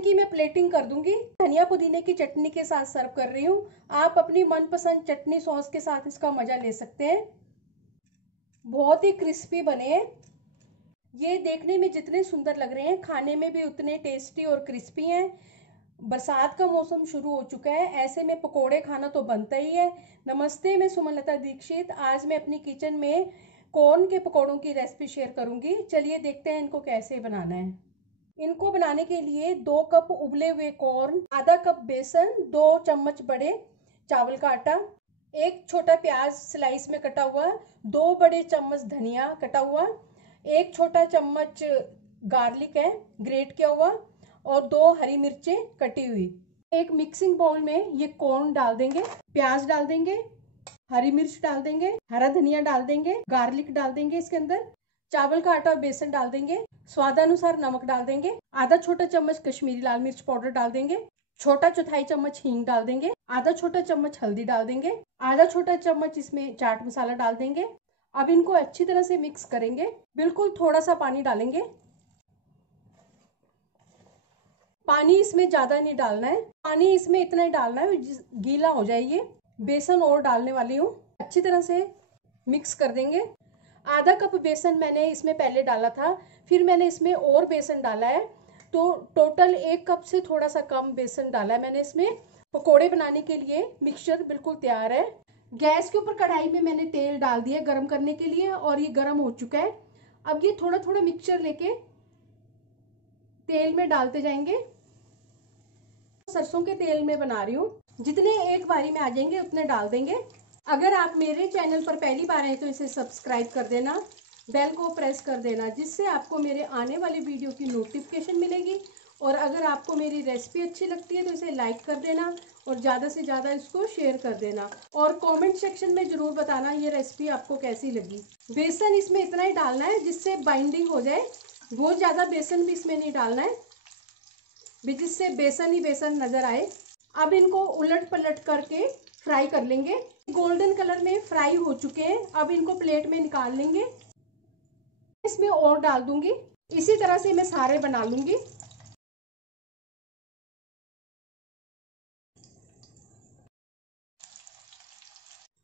इनकी मैं प्लेटिंग कर दूंगी। धनिया पुदीने की चटनी के साथ सर्व कर रही हूँ। आप अपनी मनपसंद चटनी सॉस के साथ इसका मजा ले सकते हैं। बहुत ही क्रिस्पी बने हैं। ये देखने में जितने सुंदर लग रहे हैं, खाने में भी उतने टेस्टी और क्रिस्पी हैं। बरसात का मौसम शुरू हो चुका है, ऐसे में पकोड़े खाना तो बनता ही है। नमस्ते, मैं सुमनलता दीक्षित। आज मैं अपनी किचन में कॉर्न के पकोड़ों की रेसिपी शेयर करूंगी। चलिए देखते हैं इनको कैसे बनाना है। इनको बनाने के लिए 2 कप उबले हुए कॉर्न, आधा कप बेसन, 2 चम्मच बड़े चावल का आटा, 1 छोटा प्याज स्लाइस में कटा हुआ, 2 बड़े चम्मच धनिया कटा हुआ, 1 छोटा चम्मच गार्लिक है ग्रेट किया हुआ, और 2 हरी मिर्चें कटी हुई। एक मिक्सिंग बाउल में ये कॉर्न डाल देंगे, प्याज डाल देंगे, हरी मिर्च डाल देंगे, हरा धनिया डाल देंगे, गार्लिक डाल देंगे इसके अंदर, चावल का आटा और बेसन डाल देंगे, स्वादानुसार नमक डाल देंगे, आधा छोटा चम्मच कश्मीरी लाल मिर्च पाउडर डाल देंगे, छोटा चौथाई चम्मच हींग डाल देंगे, आधा छोटा चम्मच हल्दी डाल देंगे, आधा छोटा चम्मच इसमें चाट मसाला डाल देंगे। अब इनको अच्छी तरह से मिक्स करेंगे। बिल्कुल थोड़ा सा पानी डालेंगे। पानी इसमें ज्यादा नहीं डालना है, पानी इसमें इतना ही डालना है गीला हो जाए। ये बेसन और डालने वाली हूँ, अच्छी तरह से मिक्स कर देंगे। आधा कप बेसन मैंने इसमें पहले डाला था, फिर मैंने इसमें और बेसन डाला है, तो टोटल 1 कप से थोड़ा सा कम बेसन डाला है मैंने इसमें। पकोड़े बनाने के लिए मिक्सचर बिल्कुल तैयार है। गैस के ऊपर कढ़ाई में मैंने तेल डाल दिया गर्म करने के लिए, और ये गर्म हो चुका है। अब ये थोड़ा थोड़ा मिक्सचर लेके तेल में डालते जाएंगे। सरसों के तेल में बना रही हूँ, जितने एक बारी में आ जाएंगे उतने डाल देंगे। अगर आप मेरे चैनल पर पहली बार आए तो इसे सब्सक्राइब कर देना, बेल को प्रेस कर देना, जिससे आपको मेरे आने वाली वीडियो की नोटिफिकेशन मिलेगी। और अगर आपको मेरी रेसिपी अच्छी लगती है तो इसे लाइक कर देना, और ज़्यादा से ज़्यादा इसको शेयर कर देना, और कमेंट सेक्शन में ज़रूर बताना ये रेसिपी आपको कैसी लगी। बेसन इसमें इतना ही डालना है जिससे बाइंडिंग हो जाए, बहुत ज़्यादा बेसन भी इसमें नहीं डालना है, जिससे बेसन ही बेसन नजर आए। अब इनको उलट पलट करके फ्राई कर लेंगे। गोल्डन कलर में फ्राई हो चुके हैं, अब इनको प्लेट में निकाल लेंगे। इसमें और डाल दूंगी, इसी तरह से मैं सारे बना लूंगी।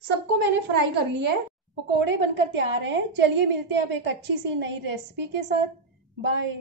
सबको मैंने फ्राई कर लिया है, पकोड़े बनकर तैयार हैं। चलिए मिलते हैं अब एक अच्छी सी नई रेसिपी के साथ। बाय।